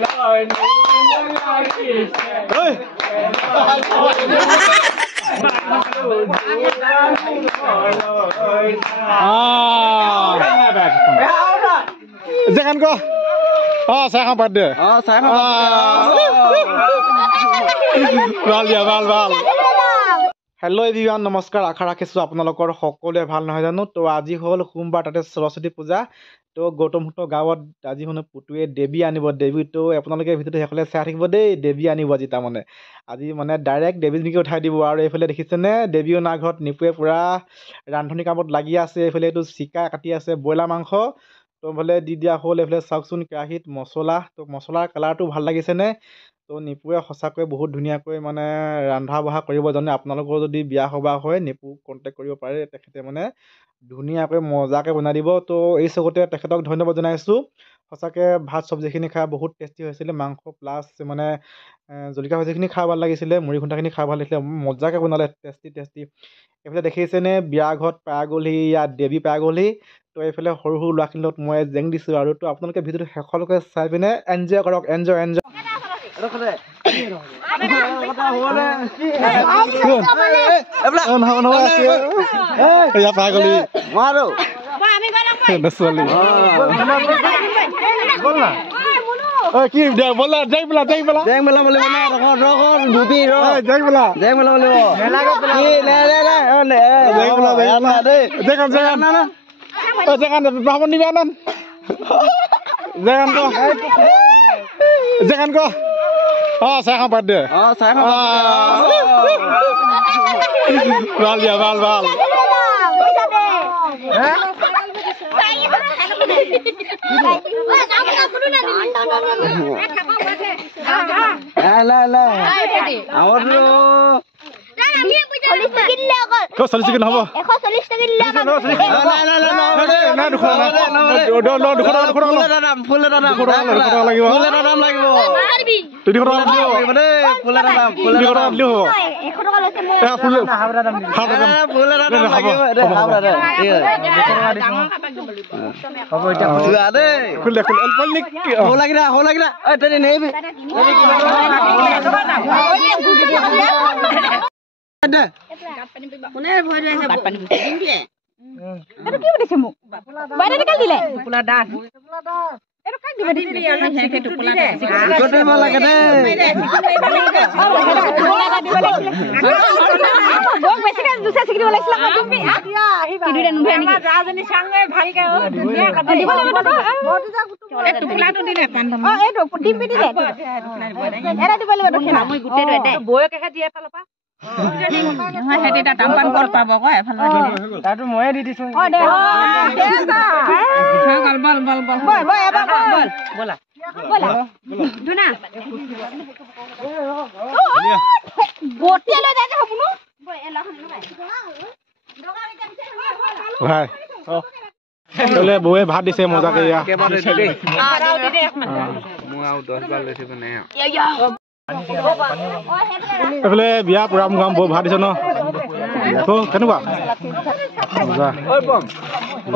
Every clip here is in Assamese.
Jangan kok. Oh, saya kapan deh? Oh, saya kapan? Val ya, val. Hello everyone, নমস্কাৰ আশা ৰাখিছো আপোনালোকৰ সকলোৱে ভাল নহয় জানো তো আজি হল সোমবাৰ তাতে সৰস্বতী পূজা তো গৌতমহূত গাঁৱত আজি মানে পুতুৱে দেৱী আনিব দেৱী তো আপোনালোকে ভিডিওটো হেকলে চাই থাকিব দেই দেৱী আনিব আজি তাৰমানে আজি মানে ডাইৰেক্ট দেৱী নিকি উঠাই দিব আৰু এইফালে দেখিছেনে দেৱীও না ঘৰত নিপুৱে পুৰা ৰান্ধনি কামত লাগি আছে এইফালে তো চিকা কাটি আছে বইলা মাংস তো ভলে দি দিয়া হল এইফালে চাওকচোন কেৰাহীত মছলা তো মছলাৰ কালাৰটো ভাল লাগিছেনে তো নিপুৱে সঁচাকৈ বহুত ধুনীয়াকৈ মানে ৰান্ধা বঢ়া কৰিব জানে আপোনালোকৰ যদি বিয়া সবাহ হয় নিপু কন্টেক্ট কৰিব পাৰে তেখেতে মানে ধুনীয়াকৈ মজাকৈ বনাই দিব তো এই চকুতে তেখেতক ধন্যবাদ জনাইছো সঁচাকৈ ভাত চব্জিখিনি খাই বহুত টেষ্টি হৈছিলে মাংস প্লাছ মানে জলকীয়া ভাজিখিনি খাই ভাল লাগিছিলে মুড়ি ঘণ্টাখিনি খাই ভাল লাগিছিলে মজাকৈ বনালে টেষ্টি এইফালে দেখিছেনে বিয়া ঘৰত পাই গ'লহি ইয়াত দেৱী পাই গ'লহি তো এইফালে সৰু সৰু ল'ৰাখিনিৰ লগত মই জেং দিছোঁ আৰু তো আপোনালোকে ভিডিঅ'টো শেষলৈকে চাই পিনে এনজয় কৰক এনজয় কি বলা যাই বলা jangan kok oh saya kapan deh oh saya kapan val ya val kau salis sedikit apa? Salis sedikit ada. Mana boleh saya buat pani pusing dia. Itu kau boleh semua. Mana dekat dia? Pula dah. Itu kan dia boleh dia orang yang itu pula dah. Kau tu malah kena. Gua masih kan susah sikit boleh selamat tu. Tidur dan nunggu ni. Jangan ni sangat bhari kau. Dia kata. Di mana mana? Itu pula tu dia pandam. Oh, itu timpi dia. Era di mana mana? Kamu ikut dia deh. Boy kakak dia apa apa? Hati tak tampan kor pabo kok ya falwa dile. Tadu moe di disu. Oh deh. Bal. Boy apa bol? Bola. Duna. Gote lo dah kamu nu? Boy elah nu bai. ভাই চলে বউয়ে ভাত দিছে মজাকে ইয়া কেবারে দিলে আরাও দিদে মু আউ 10 বার লৈছে তো নাই এইফালে বিয়া পুৰাম গাম বৌ ভাত দিছে ন তো কেনেকুৱা মজা ঐ বম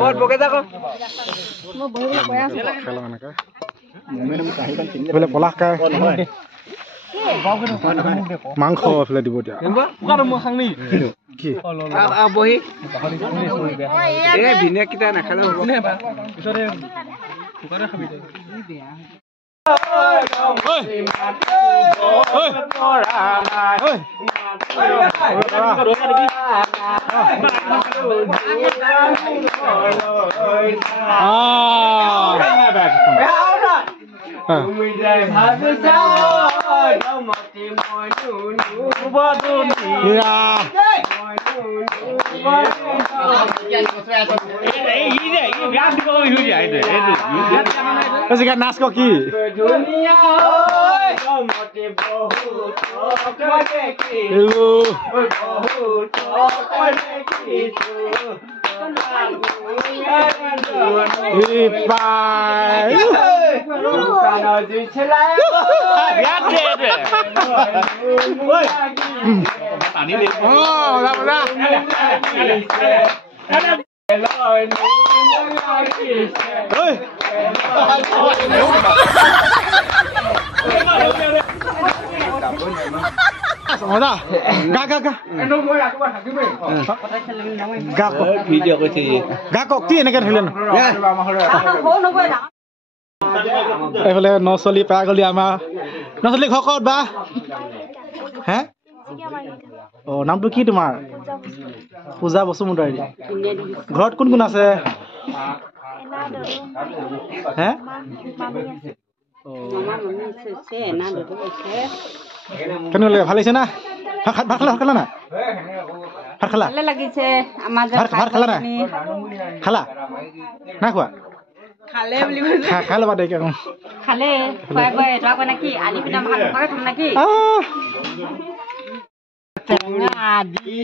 ওর বকে যাকো মই বহি কৈ আছো খেলা এনেকৈ এইফালে পলাশ খাই মাংস এইফালে দিব এতিয়া কি বহি এ ভিনে কিটা নাখালে হ'ব পিছৰে কুকাৰে খাবি তই নাচ কি যা গা গা গা গা ক ভিডিঅ' কৈছে গা ক কি এনেকৈ ধৰিলেন এইফালে নচলি পাই গলি আমাৰ নচলি ঘৰ ক'ত বা হে অঁ নামটো কি তোমাৰ পূজা বসুমতাৰী ঘৰত কোন কোন আছে হে কেনেকুৱা লাগে ভাল লাগিছে না ভাত খালা না ভাত খালা লাগিছে ভাত খালা না খালা নাই খোৱা খালে বুলি খাই ল'বা দেৰিকে কওঁ খালে খুৱাই খুৱাই এটা কয় নেকি আলি পিঠা ভাত খোৱাকে খাম নেকি টেঙা দি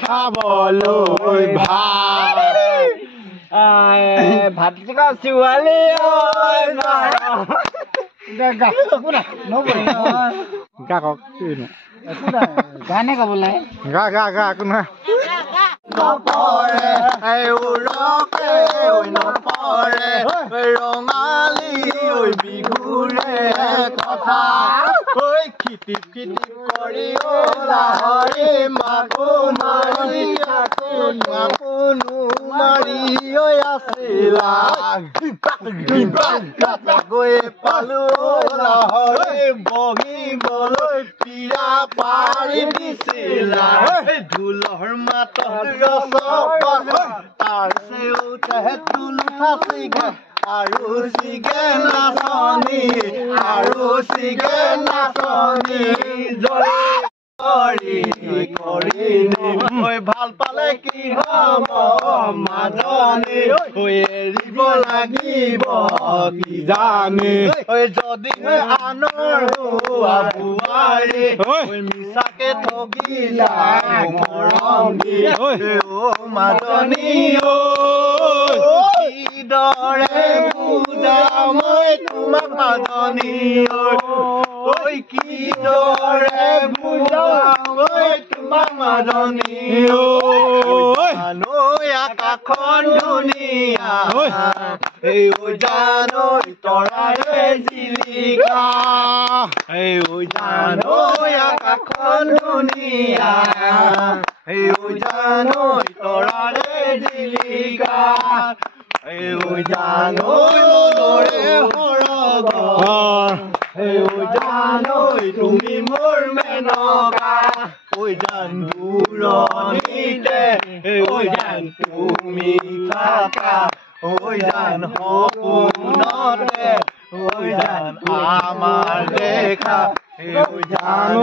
খাবলৈ ভাল ভাত খোৱা ছোৱালী গা কওক কিনো গানে গাবলৈ গা গা গা একো নহয় ৰঙালী বিহুৰে কথা খিটিপ খিটিপ কৰি মাৰি আছিলা গৈ পালো বহিবলৈ পিৰা পাৰি দিছিলা ঢোলৰ মাতত ৰস তাৰ চেউতে ঢোল সাঁচিগে আৰু চিগে নাচনি ভাল পালে কি হব মাজনী এৰিব লাগিব কি জানি যদি আনৰ হোৱা বোৱাৰী মিছাকে ঠগিলা মৰম দি মাজনী কিদৰে বুজাও মই তোমাক মাজনী কিদৰে বুজাও মই তোমাক মাজনী আকাশখন ধুনীয়া এই জানৈ তৰাৰে জিলিকা এই জানৈ আকাশখন ধুনীয়া এই জানৈ তৰাৰে জিলিকা এই জানৈ দৰে সৰগ জানৈ তুমি মোৰ মেনকা জান দূৰণিতে জান তুমি থাকা জান সপোনতে জান আমাৰ দেখা জান